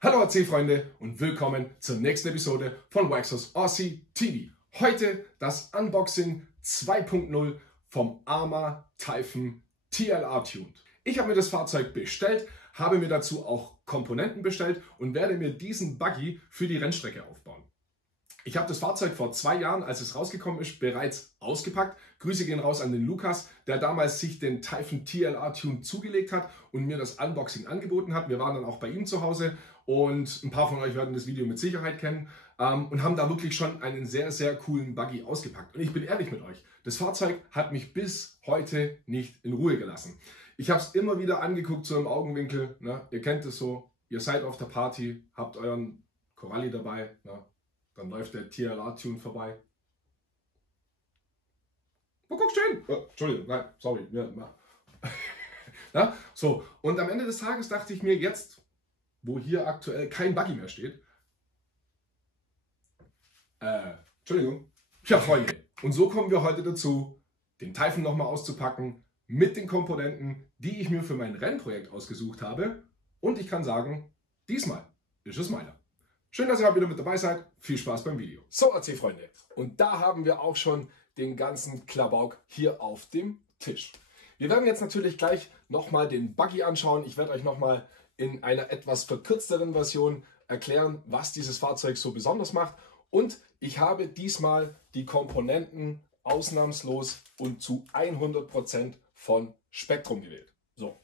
Hallo AC-Freunde und willkommen zur nächsten Episode von Waxxers RC TV. Heute das Unboxing 2.0 vom Arrma Typhon TLR Tuned. Ich habe mir das Fahrzeug bestellt, habe mir dazu auch Komponenten bestellt und werde mir diesen Buggy für die Rennstrecke aufbauen. Ich habe das Fahrzeug vor 2 Jahren, als es rausgekommen ist, bereits ausgepackt. Grüße gehen raus an den Lukas, der damals sich den Typhon TLR Tuned zugelegt hat und mir das Unboxing angeboten hat. Wir waren dann auch bei ihm zu Hause und ein paar von euch werden das Video mit Sicherheit kennen und haben da wirklich schon einen sehr, sehr coolen Buggy ausgepackt. Und ich bin ehrlich mit euch, das Fahrzeug hat mich bis heute nicht in Ruhe gelassen. Ich habe es immer wieder angeguckt, so im Augenwinkel. Ne? Ihr kennt es so, ihr seid auf der Party, habt euren Corrali dabei, ne? Dann läuft der TLR-Tune vorbei. Wo guckst du hin? Oh, Entschuldigung, nein, sorry. Ja, so, und am Ende des Tages dachte ich mir jetzt, wo hier aktuell kein Buggy mehr steht, Entschuldigung, ja Freunde, und so kommen wir heute dazu, den Typhon nochmal auszupacken mit den Komponenten, die ich mir für mein Rennprojekt ausgesucht habe. Und ich kann sagen, diesmal ist es meiner. Schön, dass ihr auch wieder mit dabei seid. Viel Spaß beim Video. So, AC-Freunde, und da haben wir auch schon den ganzen Klabauк hier auf dem Tisch. Wir werden jetzt natürlich gleich nochmal den Buggy anschauen. Ich werde euch nochmal in einer etwas verkürzteren Version erklären, was dieses Fahrzeug so besonders macht. Und ich habe diesmal die Komponenten ausnahmslos und zu 100% von Spektrum gewählt. So,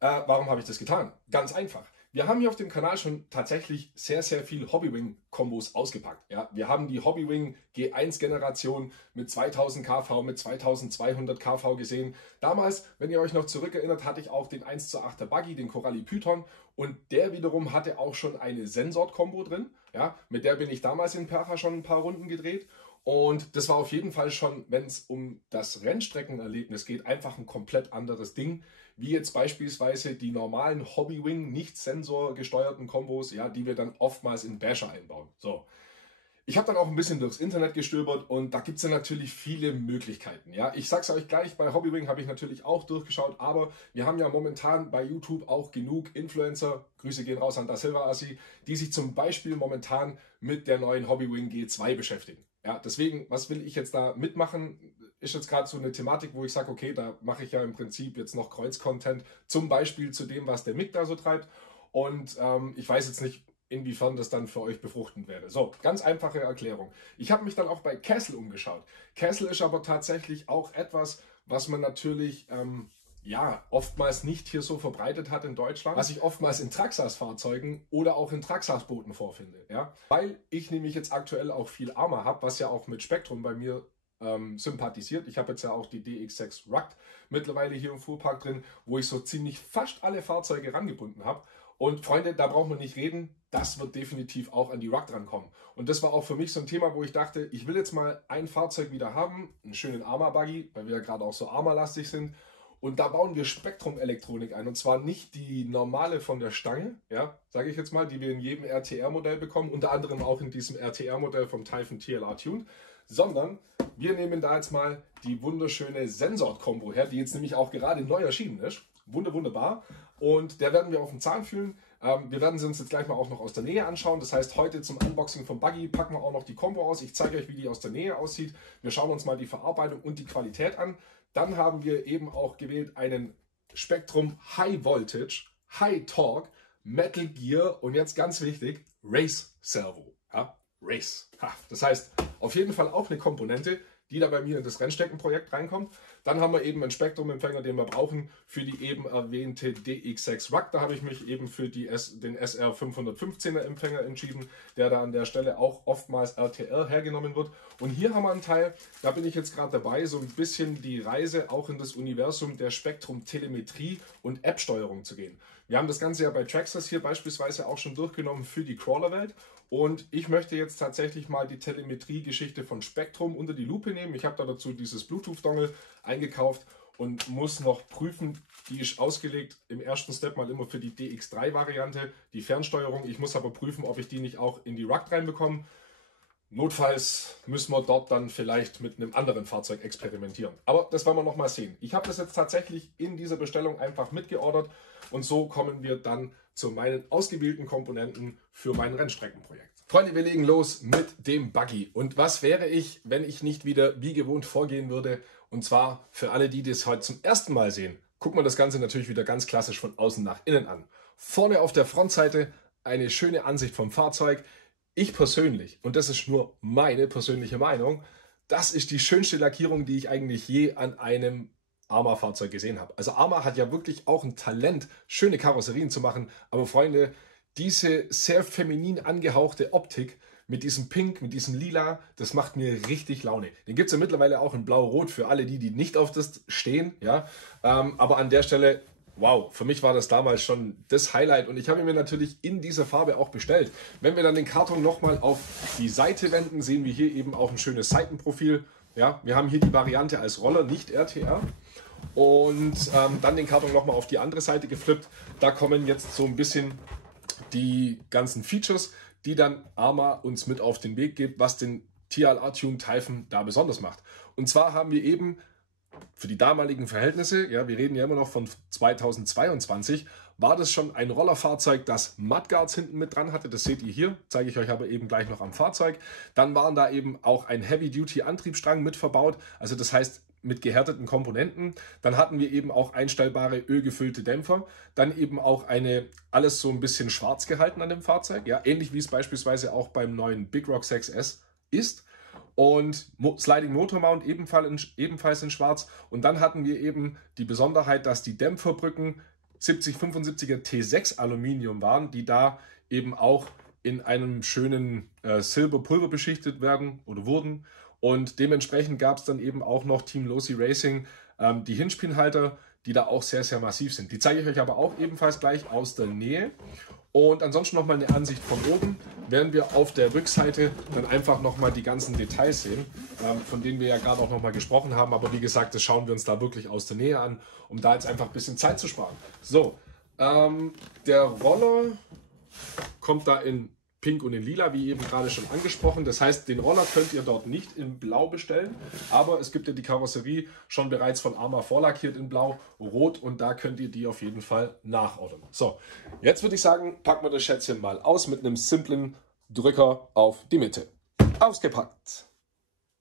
warum habe ich das getan? Ganz einfach. Wir haben hier auf dem Kanal schon tatsächlich sehr, sehr viel Hobbywing-Kombos ausgepackt. Ja, wir haben die Hobbywing G1-Generation mit 2000 kV, mit 2200 kV gesehen. Damals, wenn ihr euch noch zurückerinnert, hatte ich auch den 1:8er Buggy, den Corrali Python. Und der wiederum hatte auch schon eine Sensort-Kombo drin. Ja, mit der bin ich damals in Percha schon ein paar Runden gedreht. Und das war auf jeden Fall schon, wenn es um das Rennstreckenerlebnis geht, einfach ein komplett anderes Ding, wie jetzt beispielsweise die normalen Hobbywing, nicht sensorgesteuerten Kombos, ja, die wir dann oftmals in Basher einbauen. So. Ich habe dann auch ein bisschen durchs Internet gestöbert und da gibt es ja natürlich viele Möglichkeiten. Ja, ich sag's euch gleich, bei Hobbywing habe ich natürlich auch durchgeschaut, aber wir haben ja momentan bei YouTube auch genug Influencer, Grüße gehen raus an Da Silva Assi, die sich zum Beispiel momentan mit der neuen Hobbywing G2 beschäftigen. Ja, deswegen, was will ich jetzt da mitmachen? Ist jetzt gerade so eine Thematik, wo ich sage, okay, da mache ich ja im Prinzip jetzt noch Kreuz-Content, zum Beispiel zu dem, was der Mick da so treibt. Und ich weiß jetzt nicht, inwiefern das dann für euch befruchtend wäre. So, ganz einfache Erklärung. Ich habe mich dann auch bei Castle umgeschaut. Castle ist aber tatsächlich auch etwas, was man natürlich ja, oftmals nicht hier so verbreitet hat in Deutschland, was ich oftmals in Traxxas-Fahrzeugen oder auch in Traxxas-Booten vorfinde. Ja? Weil ich nämlich jetzt aktuell auch viel Arrma habe, was ja auch mit Spektrum bei mir sympathisiert. Ich habe jetzt ja auch die DX6 Rugged mittlerweile hier im Fuhrpark drin, wo ich so ziemlich fast alle Fahrzeuge rangebunden habe. Und Freunde, da braucht man nicht reden, das wird definitiv auch an die Rugged rankommen. Und das war auch für mich so ein Thema, wo ich dachte, ich will jetzt mal ein Fahrzeug wieder haben, einen schönen Arrma-Buggy, weil wir ja gerade auch so Arrma-lastig sind. Und da bauen wir Spektrum-Elektronik ein. Und zwar nicht die normale von der Stange, ja, sage ich jetzt mal, die wir in jedem RTR-Modell bekommen, unter anderem auch in diesem RTR-Modell vom Typhon TLR Tuned, sondern wir nehmen da jetzt mal die wunderschöne Sensort-Kombo her, die jetzt nämlich auch gerade neu erschienen ist. Wunderbar. Und der werden wir auf den Zahn fühlen. Wir werden sie uns jetzt gleich mal auch noch aus der Nähe anschauen. Das heißt, heute zum Unboxing vom Buggy packen wir auch noch die Kombo aus. Ich zeige euch, wie die aus der Nähe aussieht. Wir schauen uns mal die Verarbeitung und die Qualität an. Dann haben wir eben auch gewählt einen Spektrum High Voltage, High Torque, Metal Gear und jetzt ganz wichtig, Race Servo. Ja, Race. Das heißt, auf jeden Fall auch eine Komponente, die da bei mir in das Rennstreckenprojekt reinkommt. Dann haben wir eben einen Spektrum-Empfänger, den wir brauchen für die eben erwähnte DX6 Rugged. Da habe ich mich eben für den SR 515er Empfänger entschieden, der da an der Stelle auch oftmals RTR hergenommen wird. Und hier haben wir einen Teil, da bin ich jetzt gerade dabei, so ein bisschen die Reise auch in das Universum der Spektrum-Telemetrie und App-Steuerung zu gehen. Wir haben das Ganze ja bei Traxxas hier beispielsweise auch schon durchgenommen für die Crawler-Welt. Und ich möchte jetzt tatsächlich mal die Telemetrie-Geschichte von Spektrum unter die Lupe nehmen. Ich habe da dazu dieses Bluetooth-Dongle eingekauft und muss noch prüfen, die ist ausgelegt im ersten Step mal immer für die DX3-Variante, die Fernsteuerung. Ich muss aber prüfen, ob ich die nicht auch in die Rugged reinbekomme. Notfalls müssen wir dort dann vielleicht mit einem anderen Fahrzeug experimentieren. Aber das werden wir noch mal sehen. Ich habe das jetzt tatsächlich in dieser Bestellung einfach mitgeordert, Und so kommen wir dann zu meinen ausgewählten Komponenten für mein Rennstreckenprojekt. Freunde, wir legen los mit dem Buggy. Und was wäre ich, wenn ich nicht wieder wie gewohnt vorgehen würde? Und zwar für alle, die das heute zum ersten Mal sehen, guckt man das Ganze natürlich wieder ganz klassisch von außen nach innen an. Vorne auf der Frontseite eine schöne Ansicht vom Fahrzeug. Ich persönlich, und das ist nur meine persönliche Meinung, das ist die schönste Lackierung, die ich eigentlich je an einem Arma-Fahrzeug gesehen habe. Also Arma hat ja wirklich auch ein Talent, schöne Karosserien zu machen. Aber Freunde, diese sehr feminin angehauchte Optik mit diesem Pink, mit diesem Lila, das macht mir richtig Laune. Den gibt es ja mittlerweile auch in Blau-Rot für alle, die nicht auf das stehen. Ja? Aber an der Stelle, wow, für mich war das damals schon das Highlight. Und ich habe ihn mir natürlich in dieser Farbe auch bestellt. Wenn wir dann den Karton nochmal auf die Seite wenden, sehen wir hier eben auch ein schönes Seitenprofil. Ja? Wir haben hier die Variante als Roller, nicht RTR. Und dann den Karton nochmal auf die andere Seite geflippt. Da kommen jetzt so ein bisschen die ganzen Features, die dann Arma uns mit auf den Weg gibt, was den TLR-Tune Typhon da besonders macht. Und zwar haben wir eben für die damaligen Verhältnisse, ja, wir reden ja immer noch von 2022, war das schon ein Rollerfahrzeug, das Mudguards hinten mit dran hatte. Das seht ihr hier, zeige ich euch aber eben gleich noch am Fahrzeug. Dann waren da eben auch ein Heavy-Duty-Antriebsstrang mit verbaut, also das heißt mit gehärteten Komponenten. Dann hatten wir eben auch einstellbare ölgefüllte Dämpfer. Dann eben auch alles so ein bisschen schwarz gehalten an dem Fahrzeug. Ja, ähnlich wie es beispielsweise auch beim neuen Big Rock 6S ist. Und Sliding Motor Mount ebenfalls in schwarz. Und dann hatten wir eben die Besonderheit, dass die Dämpferbrücken 7075er T6 Aluminium waren, die da eben auch in einem schönen Silberpulver beschichtet werden oder wurden. Und dementsprechend gab es dann eben auch noch Team Losi Racing, die Hinge-Pin-Halter, die da auch sehr, sehr massiv sind. Die zeige ich euch aber auch ebenfalls gleich aus der Nähe. Und ansonsten nochmal eine Ansicht von oben, werden wir auf der Rückseite dann einfach nochmal die ganzen Details sehen, von denen wir ja gerade auch nochmal gesprochen haben. Aber wie gesagt, das schauen wir uns da wirklich aus der Nähe an, um da jetzt einfach ein bisschen Zeit zu sparen. So, der Roller kommt da in Pink und in Lila, wie eben gerade schon angesprochen. Das heißt, den Roller könnt ihr dort nicht in Blau bestellen, aber es gibt ja die Karosserie schon bereits von Arma vorlackiert in Blau, Rot und da könnt ihr die auf jeden Fall nachordern. So, jetzt würde ich sagen, packen wir das Schätzchen mal aus mit einem simplen Drücker auf die Mitte. Ausgepackt.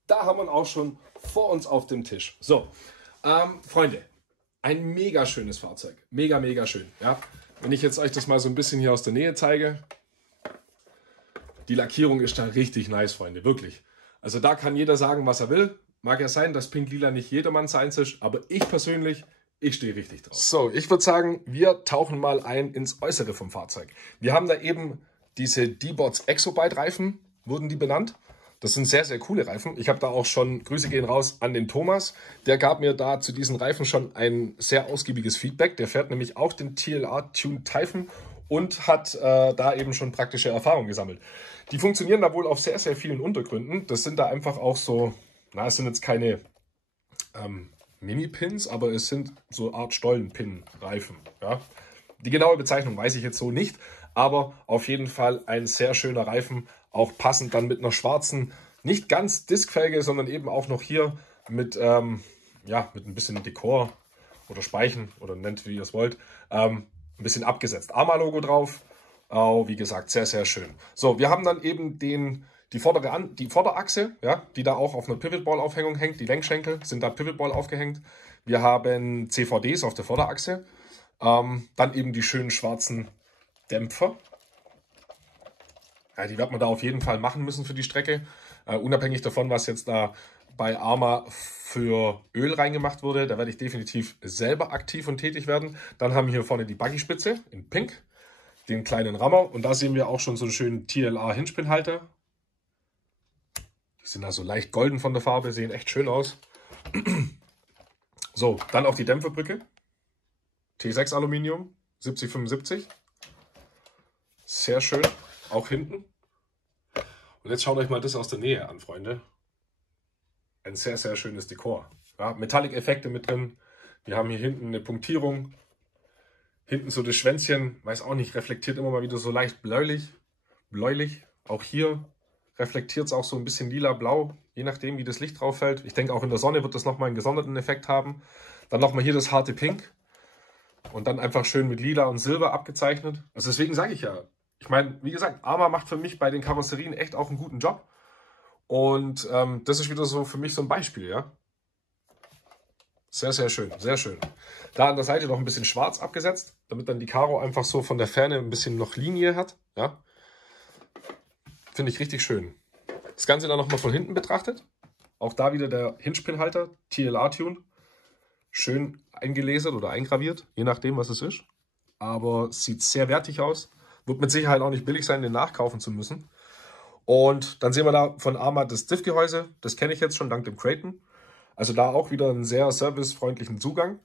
Da haben wir ihn auch schon vor uns auf dem Tisch. So, Freunde, ein mega schönes Fahrzeug. Mega, mega schön. Ja? Wenn ich jetzt euch das mal so ein bisschen hier aus der Nähe zeige, die Lackierung ist da richtig nice, Freunde, wirklich. Also da kann jeder sagen, was er will. Mag ja sein, dass Pink-Lila nicht jedermanns seins ist, aber ich persönlich, ich stehe richtig drauf. So, ich würde sagen, wir tauchen mal ein ins Äußere vom Fahrzeug. Wir haben da eben diese D-Bots Exobite-Reifen, wurden die benannt. Das sind sehr, sehr coole Reifen. Ich habe da auch schon, Grüße gehen raus an den Thomas. Der gab mir da zu diesen Reifen schon ein sehr ausgiebiges Feedback. Der fährt nämlich auch den TLR-Tune Typhon und hat da eben schon praktische Erfahrungen gesammelt. Die funktionieren da wohl auf sehr, sehr vielen Untergründen. Das sind da einfach auch so, es sind jetzt keine Mini-Pins, aber es sind so Art Stollen-Pin-Reifen. Ja? Die genaue Bezeichnung weiß ich jetzt so nicht, aber auf jeden Fall ein sehr schöner Reifen, auch passend dann mit einer schwarzen, nicht ganz Diskfelge, sondern eben auch noch hier mit, mit ein bisschen Dekor oder Speichen oder nennt wie ihr es wollt, ein bisschen abgesetzt. Arma-Logo drauf. Wie gesagt, sehr, sehr schön. So, wir haben dann eben die Vorderachse, ja, die da auch auf einer Pivotball-Aufhängung hängt. Die Lenkschenkel sind da Pivotball aufgehängt. Wir haben CVDs auf der Vorderachse. Dann eben die schönen schwarzen Dämpfer. Ja, die wird man da auf jeden Fall machen müssen für die Strecke. Unabhängig davon, was jetzt da bei Arma für Öl reingemacht wurde. Da werde ich definitiv selber aktiv und tätig werden. Dann haben wir hier vorne die Buggy-Spitze in Pink. Den kleinen Rammer und da sehen wir auch schon so einen schönen TLR Hinge-Pin-Halter. Die sind also leicht golden von der Farbe, sehen echt schön aus. So, dann auch die Dämpferbrücke. T6 Aluminium, 7075. Sehr schön, auch hinten. Und jetzt schaut euch mal das aus der Nähe an, Freunde. Ein sehr, sehr schönes Dekor. Ja, Metallic-Effekte mit drin. Wir haben hier hinten eine Punktierung. Hinten so das Schwänzchen, weiß auch nicht, reflektiert immer mal wieder so leicht bläulich. Auch hier reflektiert es auch so ein bisschen lila-blau, je nachdem wie das Licht drauf fällt. Ich denke auch in der Sonne wird das nochmal einen gesonderten Effekt haben. Dann nochmal hier das harte Pink. Und dann einfach schön mit Lila und Silber abgezeichnet. Also deswegen sage ich ja, ich meine, wie gesagt, Arrma macht für mich bei den Karosserien echt auch einen guten Job. Und das ist wieder so für mich so ein Beispiel, ja. Sehr, sehr schön, sehr schön. Da an der Seite noch ein bisschen schwarz abgesetzt, damit dann die Karo einfach so von der Ferne ein bisschen noch Linie hat, ja. Finde ich richtig schön. Das Ganze dann nochmal von hinten betrachtet. Auch da wieder der Hinge-Pin-Halter, TLR-Tune. Schön eingelasert oder eingraviert, je nachdem, was es ist. Aber sieht sehr wertig aus. Wird mit Sicherheit auch nicht billig sein, den nachkaufen zu müssen. Und dann sehen wir da von Arrma das Diff-Gehäuse. Das kenne ich jetzt schon dank dem Creighton. Also da auch wieder einen sehr servicefreundlichen Zugang.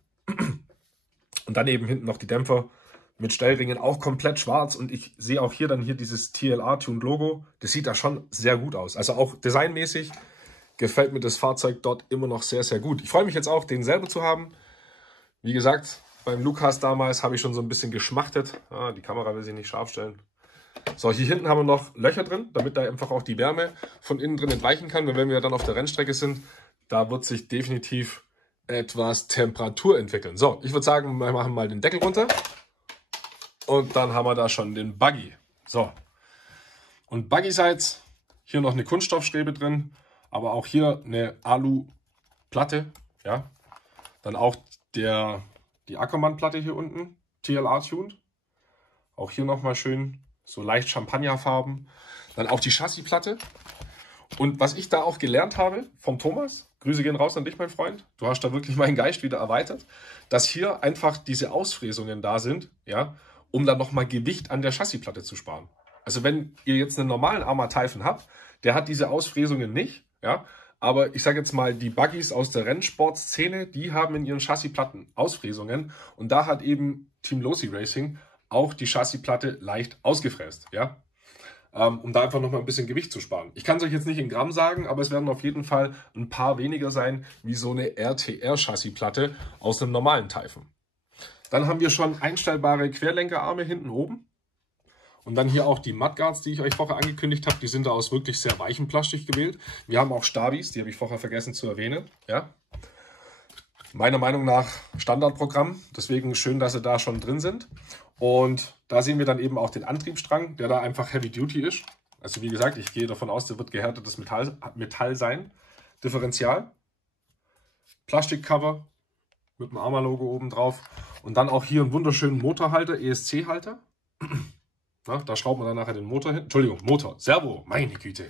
Und dann eben hinten noch die Dämpfer mit Stellringen, auch komplett schwarz. Und ich sehe auch hier dann dieses TLR-Tuned-Logo. Das sieht da schon sehr gut aus. Also auch designmäßig gefällt mir das Fahrzeug dort immer noch sehr, sehr gut. Ich freue mich jetzt auch, den selber zu haben. Wie gesagt, beim Lukas damals habe ich schon so ein bisschen geschmachtet. Ah, die Kamera will sich nicht scharf stellen. So, hier hinten haben wir noch Löcher drin, damit da einfach auch die Wärme von innen drin entweichen kann. Weil wenn wir dann auf der Rennstrecke sind, da wird sich definitiv etwas Temperatur entwickeln. So, ich würde sagen, wir machen mal den Deckel runter. Und dann haben wir da schon den Buggy. So, und Buggy-Seits, hier noch eine Kunststoffstrebe drin, aber auch hier eine Alu-Platte. Ja, dann auch die Ackermann-Platte hier unten, TLR-Tuned. Auch hier nochmal schön so leicht Champagnerfarben. Dann auch die Chassisplatte. Und was ich da auch gelernt habe vom Thomas, Grüße gehen raus an dich, mein Freund, du hast da wirklich meinen Geist wieder erweitert, dass hier einfach diese Ausfräsungen da sind, ja, um dann nochmal Gewicht an der Chassisplatte zu sparen. Also wenn ihr jetzt einen normalen Arrma Typhon habt, der hat diese Ausfräsungen nicht, ja, aber ich sage jetzt mal, die Buggies aus der Rennsportszene, die haben in ihren Chassisplatten Ausfräsungen und da hat eben Team Losi Racing auch die Chassisplatte leicht ausgefräst, ja, um da einfach nochmal ein bisschen Gewicht zu sparen. Ich kann es euch jetzt nicht in Gramm sagen, aber es werden auf jeden Fall ein paar weniger sein, wie so eine RTR-Chassisplatte aus einem normalen Typhon. Dann haben wir schon einstellbare Querlenkerarme hinten oben. Und dann hier auch die Mudguards, die ich euch vorher angekündigt habe, die sind da aus wirklich sehr weichem Plastik gewählt. Wir haben auch Stabis, die habe ich vorher vergessen zu erwähnen. Ja. Meiner Meinung nach Standardprogramm, deswegen schön, dass sie da schon drin sind. Und da sehen wir dann eben auch den Antriebsstrang, der da einfach Heavy Duty ist. Also wie gesagt, ich gehe davon aus, der wird gehärtetes Metall sein. Differential, Plastikcover mit dem Arrma-Logo oben drauf. Und dann auch hier einen wunderschönen Motorhalter, ESC-Halter. Na, da schraubt man dann nachher den Motor hin. Entschuldigung, Motor, Servo, meine Güte.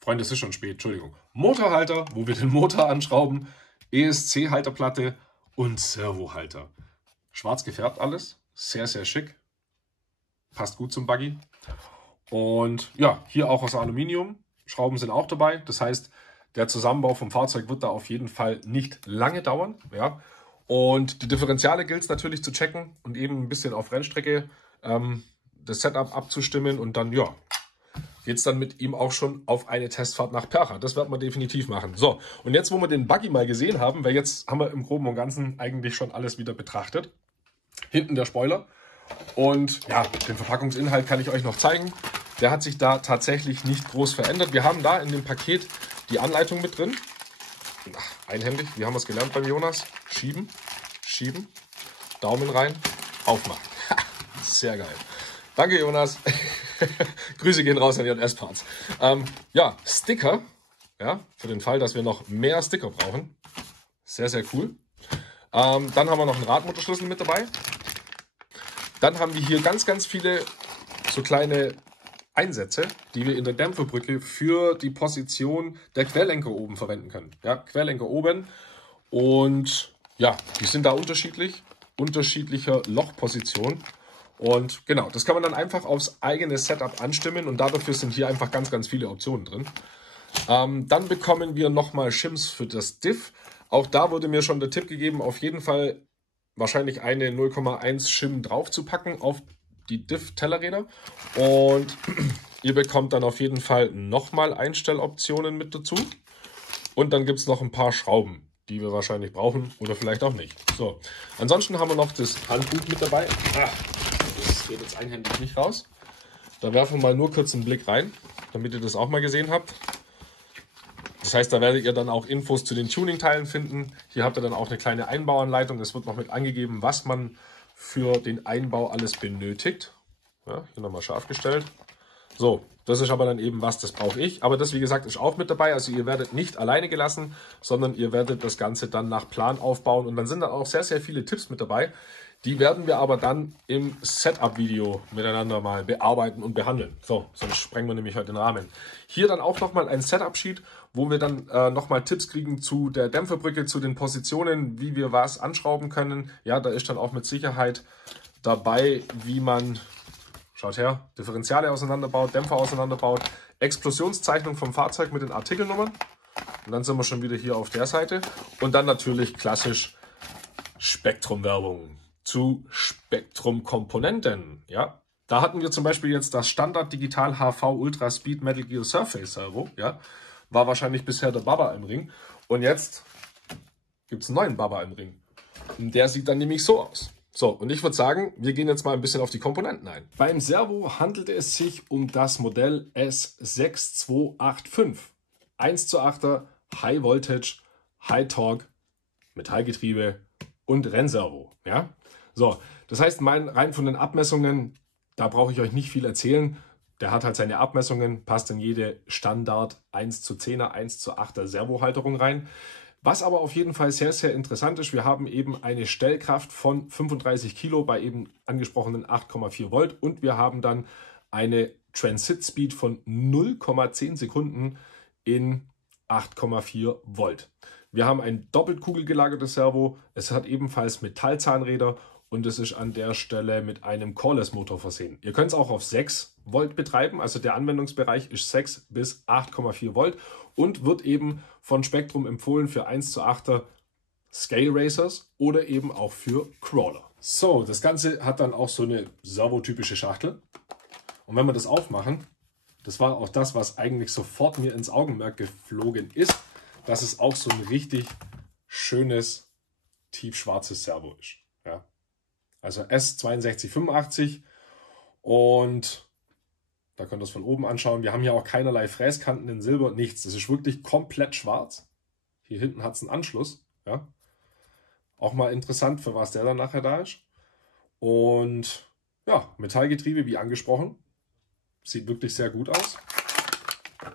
Freunde, es ist schon spät, Entschuldigung. Motorhalter, wo wir den Motor anschrauben, ESC-Halterplatte und Servohalter. Schwarz gefärbt alles, sehr, sehr schick. Passt gut zum Buggy. Und ja, hier auch aus Aluminium. Schrauben sind auch dabei. Das heißt, der Zusammenbau vom Fahrzeug wird da auf jeden Fall nicht lange dauern. Ja. Und die Differentiale gilt es natürlich zu checken und eben ein bisschen auf Rennstrecke das Setup abzustimmen und dann, ja, geht es dann mit ihm auch schon auf eine Testfahrt nach Percha. Das werden wir definitiv machen. So, und jetzt, wo wir den Buggy mal gesehen haben, weil jetzt haben wir im Groben und Ganzen eigentlich schon alles wieder betrachtet. Hinten der Spoiler. Und ja, den Verpackungsinhalt kann ich euch noch zeigen. Der hat sich da tatsächlich nicht groß verändert. Wir haben da in dem Paket die Anleitung mit drin. Ach, einhändig, wie haben wir es gelernt beim Jonas? Schieben, schieben, Daumen rein, aufmachen. Sehr geil. Danke, Jonas. Grüße gehen raus an JS-Parts. Ja, Sticker. Ja, für den Fall, dass wir noch mehr Sticker brauchen. Sehr, sehr cool. Dann haben wir noch einen Radmotorschlüssel mit dabei. Dann haben wir hier ganz, ganz viele so kleine Einsätze, die wir in der Dämpferbrücke für die Position der Querlenker oben verwenden können. Ja, Querlenker oben. Und ja, die sind da unterschiedlicher Lochposition. Und genau, das kann man dann einfach aufs eigene Setup anstimmen und dafür sind hier einfach ganz, ganz viele Optionen drin. Dann bekommen wir nochmal Shims für das Diff. Auch da wurde mir schon der Tipp gegeben, auf jeden Fall wahrscheinlich eine 0,1 Shim drauf zu packen auf die Diff-Tellerräder. Und ihr bekommt dann auf jeden Fall nochmal Einstelloptionen mit dazu. Und dann gibt es noch ein paar Schrauben, die wir wahrscheinlich brauchen oder vielleicht auch nicht. So, ansonsten haben wir noch das Handbuch mit dabei. Das geht jetzt einhändig nicht raus. Da werfen wir mal nur kurz einen Blick rein, damit ihr das auch mal gesehen habt. Das heißt, da werdet ihr dann auch Infos zu den Tuning-Teilen finden. Hier habt ihr dann auch eine kleine Einbauanleitung. Es wird noch mit angegeben, was man für den Einbau alles benötigt. Ja, hier nochmal scharf gestellt. So, das ist aber dann eben was, das brauche ich. Aber das, wie gesagt, ist auch mit dabei. Also ihr werdet nicht alleine gelassen, sondern ihr werdet das Ganze dann nach Plan aufbauen. Und dann sind da auch sehr, sehr viele Tipps mit dabei. Die werden wir aber dann im Setup-Video miteinander mal bearbeiten und behandeln. So, sonst sprengen wir nämlich heute den Rahmen. Hier dann auch nochmal ein Setup-Sheet, wo wir dann nochmal Tipps kriegen zu der Dämpferbrücke, zu den Positionen, wie wir was anschrauben können. Ja, da ist dann auch mit Sicherheit dabei, wie man, schaut her, Differentiale auseinanderbaut, Dämpfer auseinanderbaut, Explosionszeichnung vom Fahrzeug mit den Artikelnummern. Und dann sind wir schon wieder hier auf der Seite. Und dann natürlich klassisch Spektrum-Werbung zu Spektrum-Komponenten. Ja, da hatten wir zum Beispiel jetzt das Standard Digital HV Ultra Speed Metal Gear Surface Servo. Ja, war wahrscheinlich bisher der Baba im Ring. Und jetzt gibt es einen neuen Baba im Ring. Und der sieht dann nämlich so aus. So, und ich würde sagen, wir gehen jetzt mal ein bisschen auf die Komponenten ein. Beim Servo handelte es sich um das Modell S6285. 1:8er High Voltage, High Torque, Metallgetriebe und Rennservo. Ja? So, das heißt, rein von den Abmessungen, da brauche ich euch nicht viel erzählen. Der hat halt seine Abmessungen, passt in jede Standard 1:10er, 1:8er Servohalterung rein. Was aber auf jeden Fall sehr, sehr interessant ist, wir haben eben eine Stellkraft von 35 Kilo bei eben angesprochenen 8,4 Volt und wir haben dann eine Transit Speed von 0,10 Sekunden in 8,4 Volt. Wir haben ein doppelt kugelgelagertes Servo, es hat ebenfalls Metallzahnräder und es ist an der Stelle mit einem Coreless-Motor versehen. Ihr könnt es auch auf 6 Volt betreiben, also der Anwendungsbereich ist 6 bis 8,4 Volt und wird eben von Spektrum empfohlen für 1:8er Scale Racers oder eben auch für Crawler. So, das Ganze hat dann auch so eine servotypische Schachtel. Und wenn wir das aufmachen, das war auch das, was eigentlich sofort mir ins Augenmerk geflogen ist, dass es auch so ein richtig schönes, tiefschwarzes Servo ist. Ja. Also S6285 und da könnt ihr es von oben anschauen. Wir haben hier auch keinerlei Fräskanten in Silber, nichts. Das ist wirklich komplett schwarz. Hier hinten hat es einen Anschluss. Ja. Auch mal interessant, für was der dann nachher da ist. Und ja, Metallgetriebe, wie angesprochen. Sieht wirklich sehr gut aus.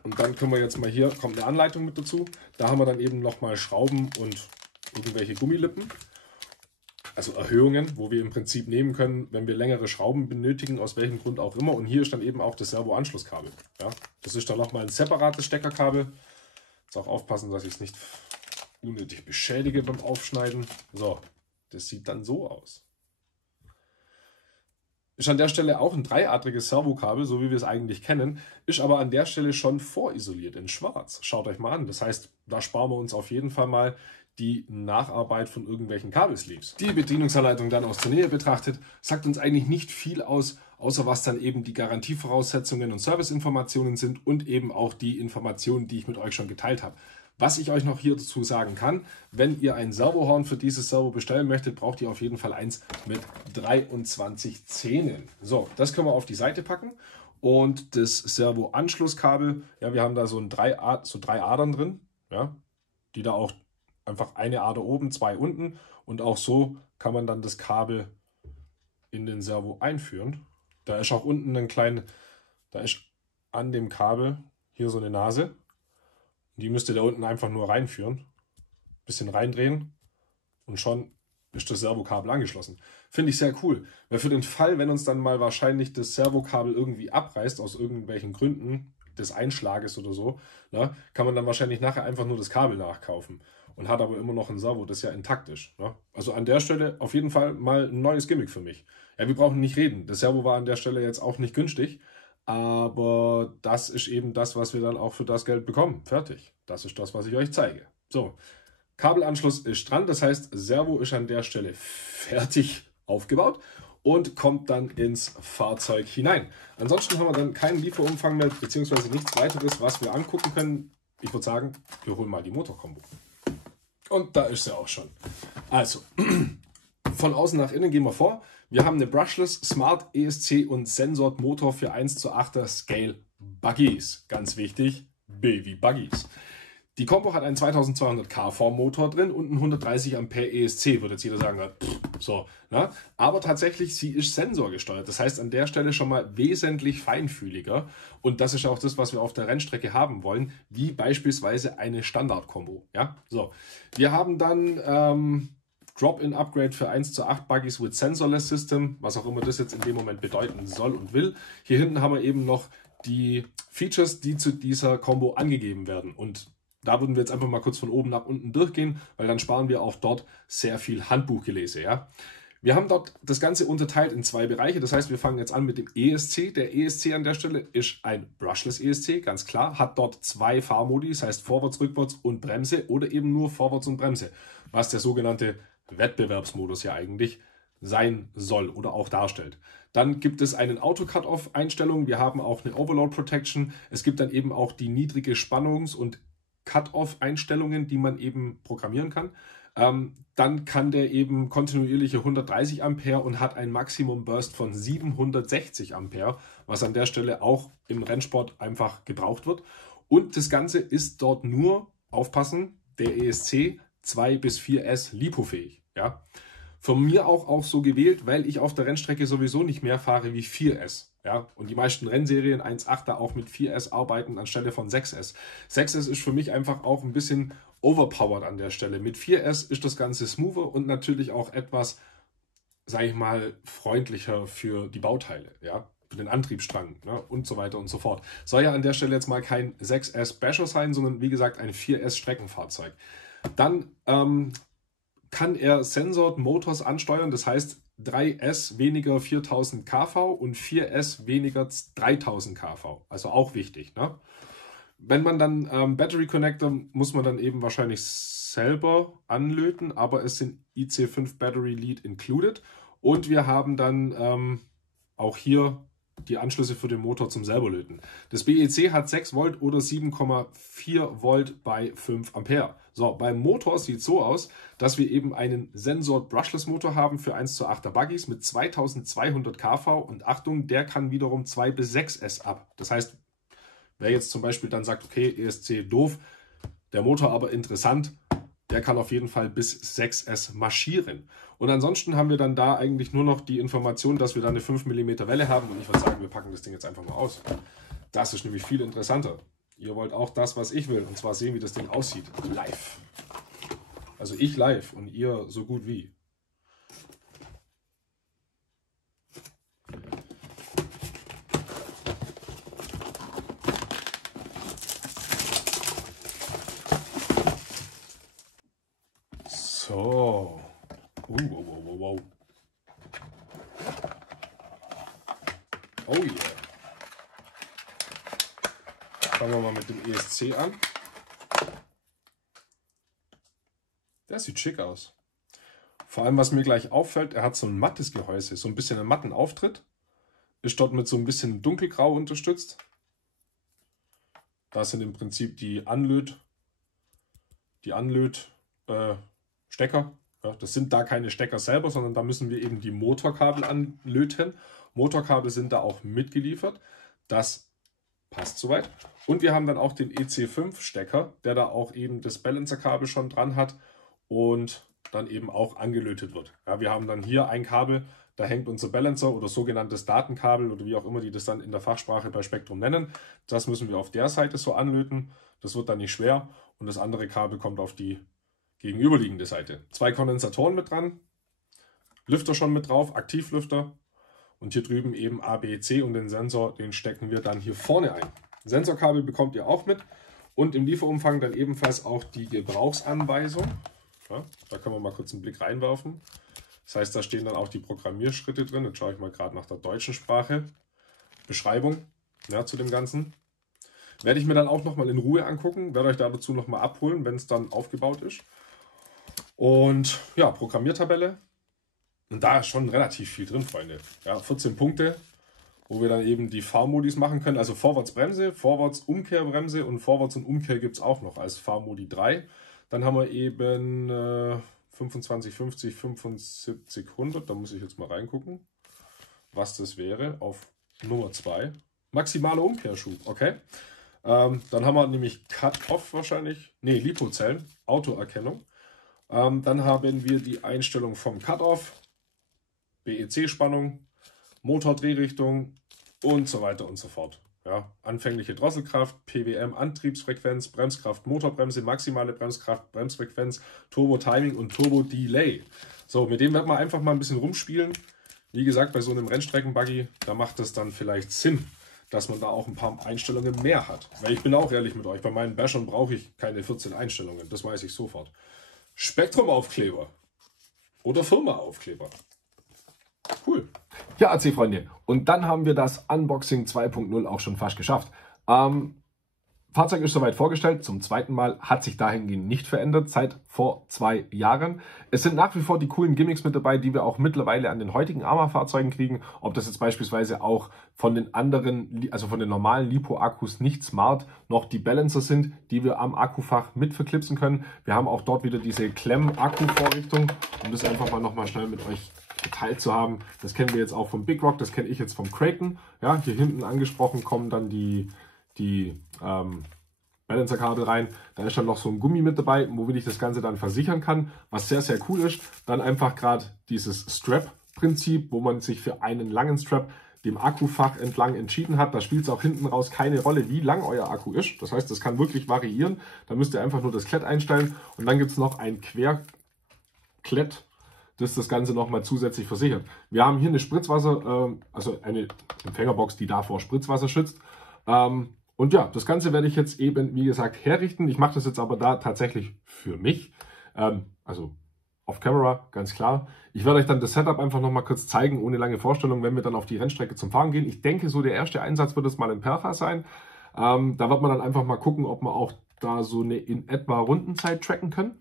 Und dann können wir jetzt mal, hier kommt eine Anleitung mit dazu. Da haben wir dann eben nochmal Schrauben und irgendwelche Gummilippen. Also Erhöhungen, wo wir im Prinzip nehmen können, wenn wir längere Schrauben benötigen, aus welchem Grund auch immer. Und hier ist dann eben auch das Servo-Anschlusskabel. Ja, das ist dann nochmal ein separates Steckerkabel. Jetzt auch aufpassen, dass ich es nicht unnötig beschädige beim Aufschneiden. So, das sieht dann so aus. Ist an der Stelle auch ein dreiadriges Servokabel, so wie wir es eigentlich kennen, ist aber an der Stelle schon vorisoliert in schwarz. Schaut euch mal an. Das heißt, da sparen wir uns auf jeden Fall mal die Nacharbeit von irgendwelchen Kabelsleeves. Die Bedienungsanleitung dann aus der Nähe betrachtet, sagt uns eigentlich nicht viel aus, außer was dann eben die Garantievoraussetzungen und Serviceinformationen sind und eben auch die Informationen, die ich mit euch schon geteilt habe. Was ich euch noch hier dazu sagen kann, wenn ihr ein Servohorn für dieses Servo bestellen möchtet, braucht ihr auf jeden Fall eins mit 23 Zähnen. So, das können wir auf die Seite packen. Und das Servo-Anschlusskabel, ja, wir haben da so drei Adern drin, ja, die da auch einfach eine Ader oben, 2 unten. Und auch so kann man dann das Kabel in den Servo einführen. Da ist auch unten da ist an dem Kabel hier so eine Nase. Die müsst ihr da unten einfach nur reinführen. Bisschen reindrehen und schon ist das Servokabel angeschlossen. Finde ich sehr cool. Weil für den Fall, wenn uns dann mal wahrscheinlich das Servokabel irgendwie abreißt, aus irgendwelchen Gründen, des Einschlages oder so, ne, kann man dann wahrscheinlich nachher einfach nur das Kabel nachkaufen. Und hat aber immer noch ein Servo, das ja intakt ist. Ne? Also an der Stelle auf jeden Fall mal ein neues Gimmick für mich. Ja, wir brauchen nicht reden. Das Servo war an der Stelle jetzt auch nicht günstig. Aber das ist eben das, was wir dann auch für das Geld bekommen. Fertig. Das ist das, was ich euch zeige. So, Kabelanschluss ist dran. Das heißt, Servo ist an der Stelle fertig aufgebaut und kommt dann ins Fahrzeug hinein. Ansonsten haben wir dann keinen Lieferumfang mehr, beziehungsweise nichts weiteres, was wir angucken können. Ich würde sagen, wir holen mal die Motorkombo. Und da ist sie auch schon. Also, von außen nach innen gehen wir vor. Wir haben eine Brushless Smart ESC und Sensored Motor für 1:8er Scale Buggies. Ganz wichtig, Baby Buggies. Die Combo hat einen 2200 kV Motor drin und einen 130 Ampere ESC, würde jetzt jeder sagen, so, ne? Aber tatsächlich, sie ist sensorgesteuert. Das heißt, an der Stelle schon mal wesentlich feinfühliger. Und das ist auch das, was wir auf der Rennstrecke haben wollen, wie beispielsweise eine Standard-Kombo. Ja? So. Wir haben dann Drop-in-Upgrade für 1:8 Buggies with Sensorless System, was auch immer das jetzt in dem Moment bedeuten soll und will. Hier hinten haben wir eben noch die Features, die zu dieser Combo angegeben werden. Und da würden wir jetzt einfach mal kurz von oben nach unten durchgehen, weil dann sparen wir auch dort sehr viel Handbuchgelese. Ja? Wir haben dort das Ganze unterteilt in 2 Bereiche. Das heißt, wir fangen jetzt an mit dem ESC. Der ESC an der Stelle ist ein Brushless ESC, ganz klar. Hat dort 2 Fahrmodi, das heißt Vorwärts, Rückwärts und Bremse oder eben nur Vorwärts und Bremse, was der sogenannte Wettbewerbsmodus ja eigentlich sein soll oder auch darstellt. Dann gibt es einen Auto-Cut-Off-Einstellung. Wir haben auch eine Overload-Protection. Es gibt dann eben auch die niedrige Spannungs- und Cut-Off-Einstellungen, die man eben programmieren kann. Dann kann der eben kontinuierliche 130 Ampere und hat ein Maximum Burst von 760 Ampere, was an der Stelle auch im Rennsport einfach gebraucht wird. Und das Ganze ist dort nur, aufpassen, der ESC 2 bis 4S lipofähig. Ja? Von mir auch so gewählt, weil ich auf der Rennstrecke sowieso nicht mehr fahre wie 4S. Ja, und die meisten Rennserien 1.8er auch mit 4S arbeiten anstelle von 6S. 6S ist für mich einfach auch ein bisschen overpowered an der Stelle. Mit 4S ist das Ganze smoother und natürlich auch etwas, sage ich mal, freundlicher für die Bauteile, ja, für den Antriebsstrang, ne, und so weiter und so fort. Soll ja an der Stelle jetzt mal kein 6S Basher sein, sondern wie gesagt ein 4S Streckenfahrzeug. Dann kann er Sensored Motors ansteuern, das heißt 3S weniger 4000 kV und 4S weniger 3000 kV, also auch wichtig. Ne? Wenn man dann Battery Connector muss man dann eben wahrscheinlich selber anlöten, aber es sind IC5 Battery Lead included und wir haben dann auch hier die Anschlüsse für den Motor zum selberlöten. Das BEC hat 6 Volt oder 7,4 Volt bei 5 Ampere. So, beim Motor sieht es so aus, dass wir eben einen Sensor Brushless Motor haben für 1:8er Buggies mit 2200 kV und Achtung, der kann wiederum 2 bis 6S ab. Das heißt, wer jetzt zum Beispiel dann sagt, okay, ESC doof, der Motor aber interessant, der kann auf jeden Fall bis 6S marschieren. Und ansonsten haben wir dann da eigentlich nur noch die Information, dass wir da eine 5 mm Welle haben. Und ich würde sagen, wir packen das Ding jetzt einfach mal aus. Das ist nämlich viel interessanter. Ihr wollt auch das, was ich will. Und zwar sehen, wie das Ding aussieht. Live. Also ich live und ihr so gut wie. So. Wow. Oh yeah. Fangen wir mal mit dem ESC an. Der sieht schick aus. Vor allem, was mir gleich auffällt, er hat so ein mattes Gehäuse, so ein bisschen einen matten Auftritt. Ist dort mit so ein bisschen dunkelgrau unterstützt. Da sind im Prinzip die Stecker. Ja, das sind da keine Stecker selber, sondern da müssen wir eben die Motorkabel anlöten. Motorkabel sind da auch mitgeliefert. Das passt soweit. Und wir haben dann auch den EC5 Stecker, der da auch eben das Balancer-Kabel schon dran hat und dann eben auch angelötet wird. Ja, wir haben dann hier ein Kabel, da hängt unser Balancer oder sogenanntes Datenkabel oder wie auch immer die das dann in der Fachsprache bei Spektrum nennen. Das müssen wir auf der Seite so anlöten. Das wird dann nicht schwer und das andere Kabel kommt auf die gegenüberliegende Seite. 2 Kondensatoren mit dran, Lüfter schon mit drauf, Aktivlüfter und hier drüben eben A, B, C und den Sensor, den stecken wir dann hier vorne ein. Sensorkabel bekommt ihr auch mit und im Lieferumfang dann ebenfalls auch die Gebrauchsanweisung. Ja, da können wir mal kurz einen Blick reinwerfen. Das heißt, da stehen dann auch die Programmierschritte drin. Jetzt schaue ich mal gerade nach der deutschen Sprache. Beschreibung, ja, zu dem Ganzen. Werde ich mir dann auch nochmal in Ruhe angucken, werde euch dazu nochmal abholen, wenn es dann aufgebaut ist. Und ja, Programmiertabelle. Und da ist schon relativ viel drin, Freunde. Ja, 14 Punkte, wo wir dann eben die Fahrmodis machen können. Also Vorwärtsbremse, Vorwärts-Umkehrbremse und Vorwärts und Umkehr gibt es auch noch als Fahrmodi 3. Dann haben wir eben 25, 50, 75, 100. Da muss ich jetzt mal reingucken, was das wäre auf Nummer 2. Maximaler Umkehrschub, okay. Dann haben wir nämlich Cut-Off wahrscheinlich, ne, Lipozellen, Autoerkennung. Dann haben wir die Einstellung vom Cut-Off, BEC-Spannung, Motordrehrichtung und so weiter und so fort. Ja, anfängliche Drosselkraft, PWM, Antriebsfrequenz, Bremskraft, Motorbremse, maximale Bremskraft, Bremsfrequenz, Turbo-Timing und Turbo-Delay. So, mit dem werden wir einfach mal ein bisschen rumspielen. Wie gesagt, bei so einem Rennstreckenbuggy, da macht es dann vielleicht Sinn, dass man da auch ein paar Einstellungen mehr hat. Weil ich bin auch ehrlich mit euch, bei meinen Bashern brauche ich keine 14 Einstellungen, das weiß ich sofort. Spektrum-Aufkleber oder Firma-Aufkleber. Cool. Ja, AC-Freunde. Und dann haben wir das Unboxing 2.0 auch schon fast geschafft. Fahrzeug ist soweit vorgestellt. Zum zweiten Mal hat sich dahingehend nicht verändert, seit vor 2 Jahren. Es sind nach wie vor die coolen Gimmicks mit dabei, die wir auch mittlerweile an den heutigen Arma-Fahrzeugen kriegen. Ob das jetzt beispielsweise auch von den anderen, also von den normalen Lipo-Akkus nicht smart, noch die Balancer sind, die wir am Akkufach mit verklipsen können. Wir haben auch dort wieder diese Klemm-Akku-Vorrichtung, um das einfach mal nochmal schnell mit euch geteilt zu haben. Das kennen wir jetzt auch vom Big Rock, das kenne ich jetzt vom Kraton. Ja, hier hinten angesprochen kommen dann die Balancer-Kabel rein. Da ist dann noch so ein Gummi mit dabei, womit ich das Ganze dann versichern kann, was sehr, sehr cool ist. Dann einfach gerade dieses Strap-Prinzip, wo man sich für einen langen Strap dem Akkufach entlang entschieden hat. Da spielt es auch hinten raus keine Rolle, wie lang euer Akku ist. Das heißt, das kann wirklich variieren. Da müsst ihr einfach nur das Klett einstellen und dann gibt es noch ein Querklett, das Ganze nochmal zusätzlich versichert. Wir haben hier eine Spritzwasser, also eine Empfängerbox, die davor Spritzwasser schützt. Und ja, das Ganze werde ich jetzt eben, wie gesagt, herrichten. Ich mache das jetzt aber da tatsächlich für mich, also auf Camera, ganz klar. Ich werde euch dann das Setup einfach nochmal kurz zeigen, ohne lange Vorstellung, wenn wir dann auf die Rennstrecke zum Fahren gehen. Ich denke, so der erste Einsatz wird es mal in Percha sein. Da wird man dann einfach mal gucken, ob wir auch da so eine in etwa Rundenzeit tracken können.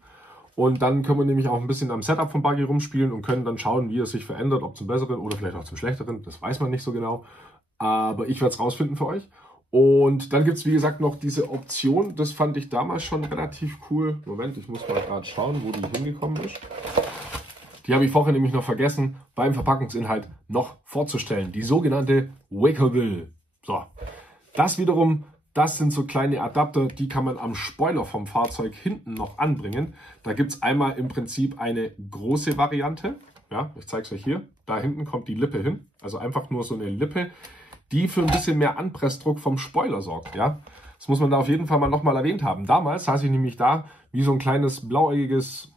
Und dann können wir nämlich auch ein bisschen am Setup vom Buggy rumspielen und können dann schauen, wie es sich verändert, ob zum Besseren oder vielleicht auch zum Schlechteren. Das weiß man nicht so genau. Aber ich werde es rausfinden für euch. Und dann gibt es, wie gesagt, noch diese Option. Das fand ich damals schon relativ cool. Moment, ich muss mal gerade schauen, wo die hingekommen ist. Die habe ich vorher nämlich noch vergessen, beim Verpackungsinhalt noch vorzustellen. Die sogenannte Wakeable. So, das wiederum, das sind so kleine Adapter, die kann man am Spoiler vom Fahrzeug hinten noch anbringen. Da gibt es einmal im Prinzip eine große Variante. Ja, ich zeige es euch hier. Da hinten kommt die Lippe hin. Also einfach nur so eine Lippe, die für ein bisschen mehr Anpressdruck vom Spoiler sorgt. Ja, das muss man da auf jeden Fall mal nochmal erwähnt haben. Damals saß ich nämlich da wie so ein kleines blauäugiges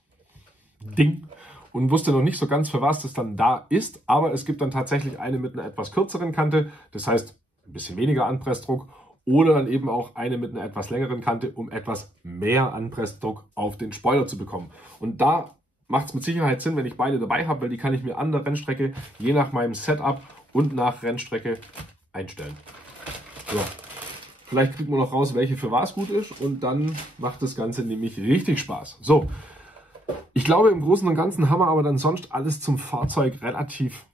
Ding und wusste noch nicht so ganz, für was das dann da ist. Aber es gibt dann tatsächlich eine mit einer etwas kürzeren Kante. Das heißt, ein bisschen weniger Anpressdruck. Oder dann eben auch eine mit einer etwas längeren Kante, um etwas mehr Anpressdruck auf den Spoiler zu bekommen. Und da macht es mit Sicherheit Sinn, wenn ich beide dabei habe, weil die kann ich mir an der Rennstrecke, je nach meinem Setup und nach Rennstrecke einstellen. So. Vielleicht kriegt man noch raus, welche für was gut ist und dann macht das Ganze nämlich richtig Spaß. So, ich glaube, im Großen und Ganzen haben wir aber dann sonst alles zum Fahrzeug relativ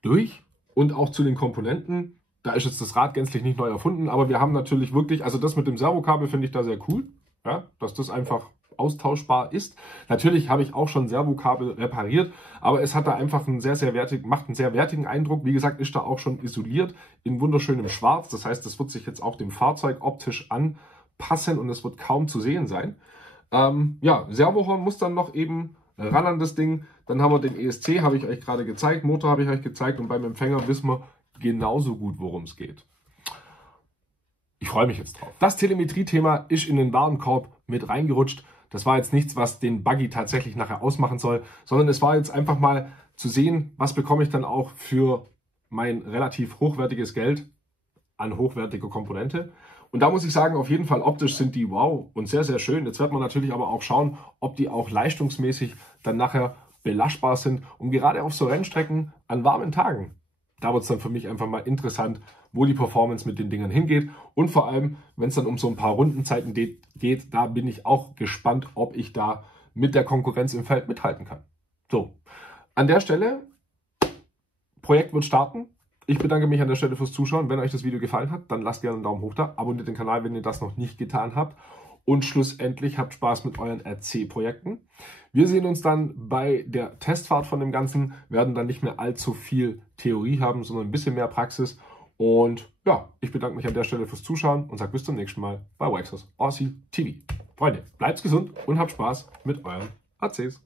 durch und auch zu den Komponenten. Da ist jetzt das Rad gänzlich nicht neu erfunden, aber wir haben natürlich wirklich, also das mit dem Servokabel finde ich da sehr cool, ja, dass das einfach austauschbar ist. Natürlich habe ich auch schon Servokabel repariert, aber es hat da einfach einen sehr wertigen Eindruck. Wie gesagt, ist da auch schon isoliert in wunderschönem Schwarz. Das heißt, das wird sich jetzt auch dem Fahrzeug optisch anpassen und es wird kaum zu sehen sein. Ja, Servohorn muss dann noch eben ran an das Ding. Dann haben wir den ESC, habe ich euch gerade gezeigt, Motor habe ich euch gezeigt und beim Empfänger wissen wir genauso gut, worum es geht. Ich freue mich jetzt drauf. Das Telemetrie-Thema ist in den Warenkorb mit reingerutscht. Das war jetzt nichts, was den Buggy tatsächlich nachher ausmachen soll, sondern es war jetzt einfach mal zu sehen, was bekomme ich dann auch für mein relativ hochwertiges Geld an hochwertiger Komponente. Und da muss ich sagen, auf jeden Fall optisch sind die wow und sehr, sehr schön. Jetzt wird man natürlich aber auch schauen, ob die auch leistungsmäßig dann nachher belastbar sind. Und gerade auf so Rennstrecken an warmen Tagen, da wird es dann für mich einfach mal interessant, wo die Performance mit den Dingern hingeht. Und vor allem, wenn es dann um so ein paar Rundenzeiten geht, da bin ich auch gespannt, ob ich da mit der Konkurrenz im Feld mithalten kann. So, an der Stelle, Projekt wird starten. Ich bedanke mich an der Stelle fürs Zuschauen. Wenn euch das Video gefallen hat, dann lasst gerne einen Daumen hoch da. Abonniert den Kanal, wenn ihr das noch nicht getan habt. Und schlussendlich habt Spaß mit euren RC-Projekten. Wir sehen uns dann bei der Testfahrt von dem Ganzen, werden dann nicht mehr allzu viel Theorie haben, sondern ein bisschen mehr Praxis. Und ja, ich bedanke mich an der Stelle fürs Zuschauen und sage bis zum nächsten Mal bei Waxxers Aussie TV. Freunde, bleibt gesund und habt Spaß mit euren ACs.